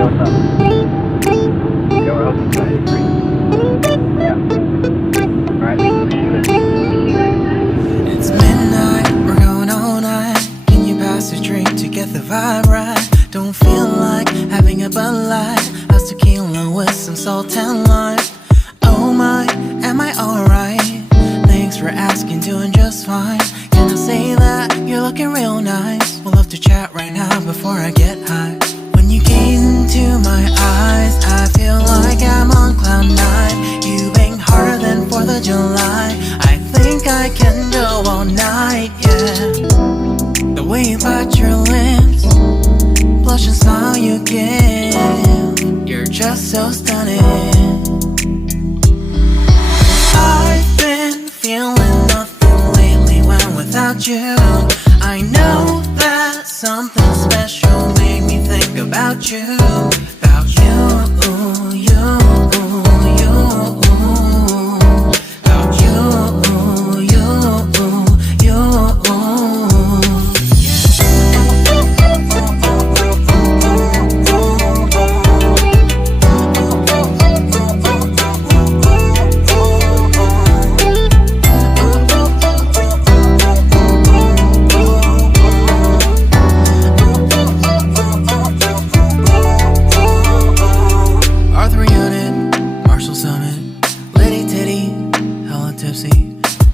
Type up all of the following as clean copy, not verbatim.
what's up? Yo, we're hosting tonight. Free? Yeah. Alright, it's midnight, we're going all night. Can you pass a drink to get the vibe right? Don't feel like having a Bud Light. How's tequila with some salt and lime? Oh my, am I alright? Thanks for asking, doing just fine. Can I say that you're looking real nice? We'll love to chat right now before I get high. When you gaze into my eyes, I feel like I'm on cloud nine. You bang harder than 4th of July. I think I can go all night, yeah. The way you bite your lips, blush and smile you give, you're just so stunning. I've been feeling nothing lately when without you. I know that something special made me think about you. About you, you, you. About you, you, you.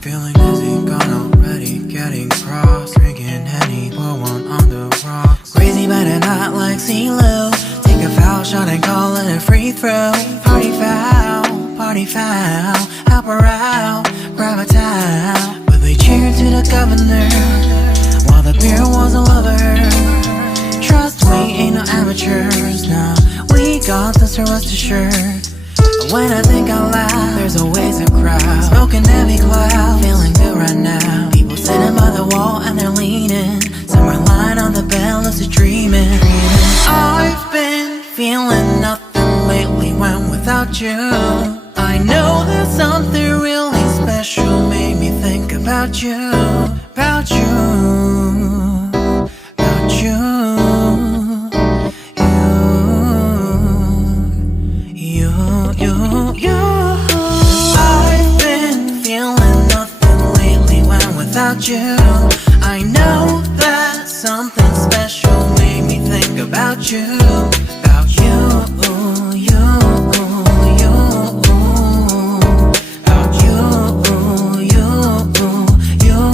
Feeling dizzy, gone already, getting cross. Drinking Henny, pour one on the rocks. Crazy but not like CeeLo. Take a foul shot and call it a free throw. Party foul, help her out, grab a towel. But they cheered to the governor, while the beer was a lover. Trust we ain't no amateurs, nah. We got this, so rest assured. When I think out loud, there's always a crowd. Smoking heavy cloud, feeling good right now. People sitting by the wall and they're leaning. Some are lying on the bed, lucid dreaming. I've been feeling nothing lately when without you. I know that something really special made me think about you. About you, about you. I've been feeling nothing lately when without you. I know that something special made me think about you. About you, you, you. About you, you, you.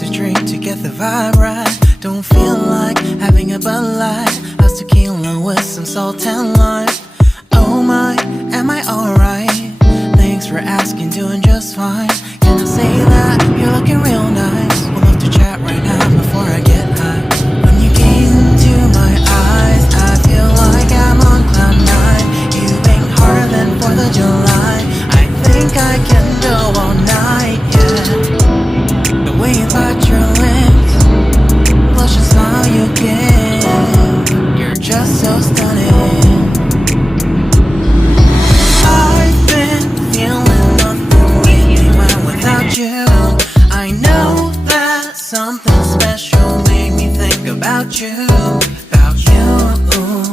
pass a drink to get the vibe right. Don't feel like having a Bud Light. How's tequila with some salt and lime? Oh my, am I alright? Thanks for asking, doing just fine. Can I say that you're looking real nice? We'll have to chat right now before I get high. When you gaze into my eyes, I feel like I'm on cloud nine. You bang harder than 4th of July. I think I can go all night, yeah. The way you bite your lips, blush and smile you give, you're just so stunning. I've been feeling nothing lately, man, without you. I know that something special made me think about you, about you.